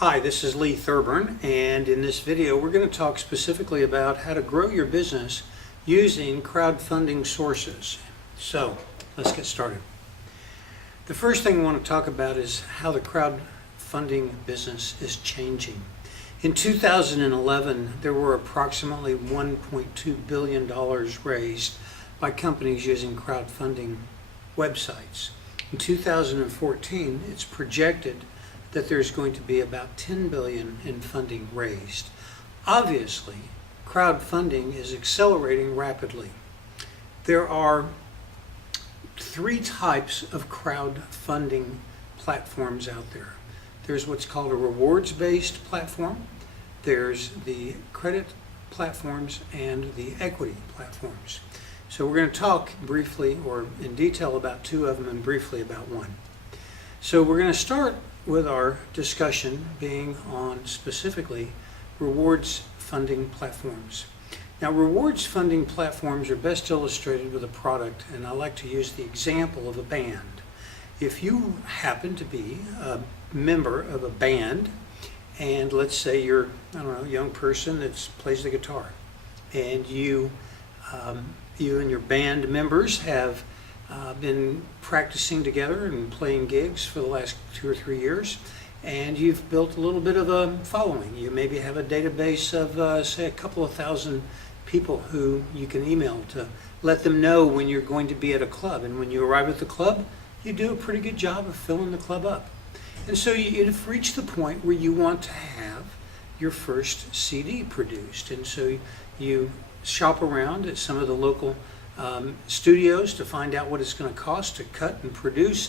Hi, this is Lee Thurburn, and in this video we're going to talk specifically about how to grow your business using crowdfunding sources. So let's get started. The first thing I want to talk about is how the crowdfunding business is changing. In 2011, there were approximately $1.2 billion raised by companies using crowdfunding websites. In 2014, it's projected that there's going to be about $10 billion in funding raised. Obviously, crowdfunding is accelerating rapidly. There are three types of crowdfunding platforms out there. There's what's called a rewards-based platform, there's the credit platforms, and the equity platforms. So we're going to talk briefly or in detail about two of them and briefly about one. So we're going to start with our discussion being on specifically rewards funding platforms. Now, rewards funding platforms are best illustrated with a product, and I like to use the example of a band. If you happen to be a member of a band, and let's say you're, a young person that plays the guitar, and you and your band members have been practicing together and playing gigs for the last 2 or 3 years, and you've built a little bit of a following. You maybe have a database of say a couple of thousand people who you can email to let them know when you're going to be at a club, and when you arrive at the club you do a pretty good job of filling the club up. And so you've reached the point where you want to have your first CD produced, and so you shop around at some of the local studios to find out what it's going to cost to cut and produce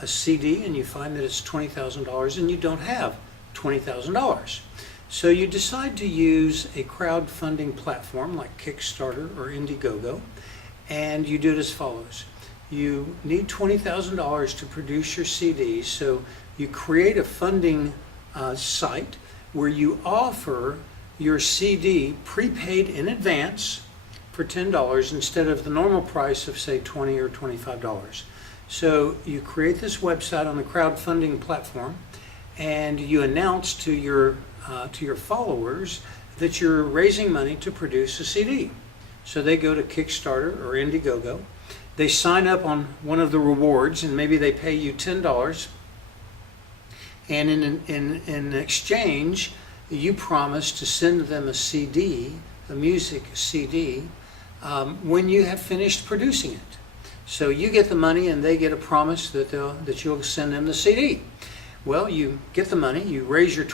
a CD, and you find that it's $20,000 and you don't have $20,000. So you decide to use a crowdfunding platform like Kickstarter or Indiegogo, and you do it as follows. You need $20,000 to produce your CD, so you create a funding site where you offer your CD prepaid in advance for $10 instead of the normal price of say $20 or $25. So you create this website on the crowdfunding platform, and you announce to your followers that you're raising money to produce a CD. So they go to Kickstarter or Indiegogo, they sign up on one of the rewards, and maybe they pay you $10, and in exchange you promise to send them a CD, a music CD, when you have finished producing it. So you get the money and they get a promise that you'll send them the CD. Well, you get the money, you raise your